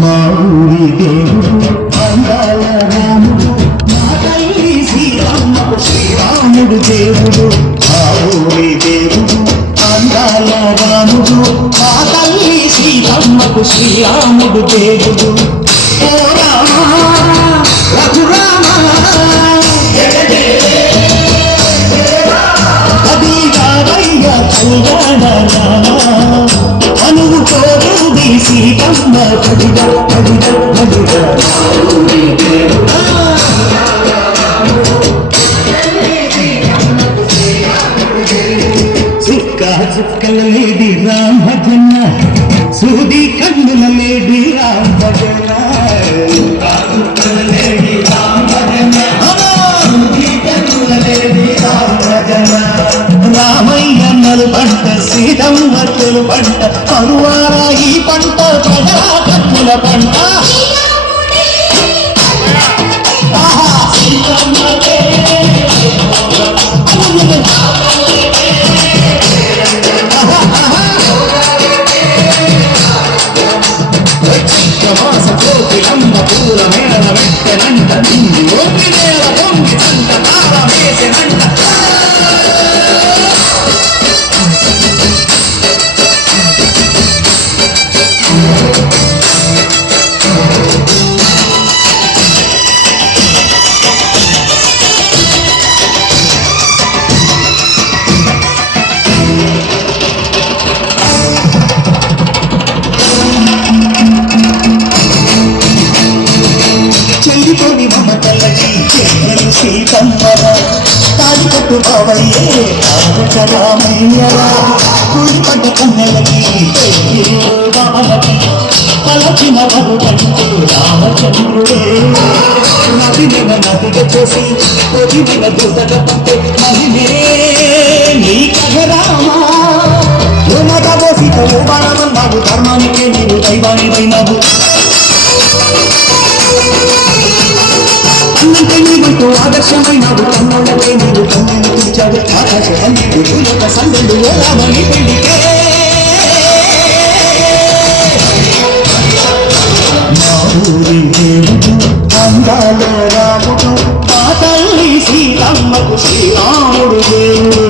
మా ఊరి దేవుడు అందాల రాముడు, మా తల్లి శ్రీరాముడు శ్రీరాముడు దేవుడు. మా ఊరి దేవుడు అందాల రాముడు, మా తల్లి శ్రీరాముడు శ్రీరాముడు దేవుడు. ఓ రామా రఘురామా అది రామయ్య కళ్యాణ రామా, అనువు కోరుది సీతమ్మ పడిద పడిద పడిద. చుక్క చుక్కల లేడి రామజన్న, సూది కన్నుల లేడి రామజన్న. రామయ్య నలు పంట సీతమ్మ తెలు పంట, కరువార ఈ పంట ప్రజా కత్తుల పంట. పూల మేళ వెట్టనంట, నిండి ఓపి నేల పొంగి తంట తాళ వేసినంట. చెల్లితోని మమతలకి చెల్లెలు సీతమ్మరా, తాడి కట్టు బావయ్యే రామయ్యరా. కూడి పడ్డ కన్నెలకి బావలకి పలచిన వరుడంటూ రామచంద్రుడే. నదిన నదిగా చేసి పొదిన దూతగా పంపే మహిళే నీ కథ రామా. మగవో సీతవు బాణమన్నావు, ధర్మానికే నీవు దైవానివైనావు. అన్నంటే నీవంటూ ఆదర్శమైనావు, కన్నులపై నీవు కన్నెను పిలిచావు. ఆకాశవల్లి గురులక సందెలు రామని పెళ్లికే. మా ఊరి దేవుడు అందాల రాముడు, మా తల్లి సీతమ్మకు శ్రీరాముడు దేవుడు.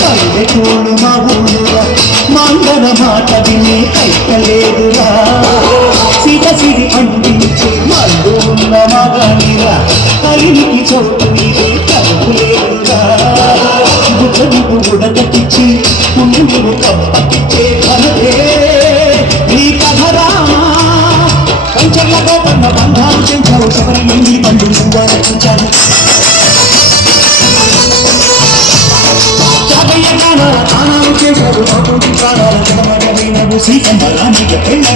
పల్లెటూరు మా ఊరురా, మంగళ మాట వినే కైకలేదురా. సిట సిరి పండించే మల్లు ఉన్న మగనిరా, కలినికి చోటు నీరు కలుపులేదురా. బుద్ధకు ఉడకటిచ్చి పుణ్యము కప్పకిచ్చే కలదే నీ కథ రామా. కంచెలతో కన్న బంధాలు చెంచావు, శబరి ఎండి పండు నువ్వు రచించాను. ఆనాలు చేశాడు, సీతమ్మ రాణికి పెళ్ళ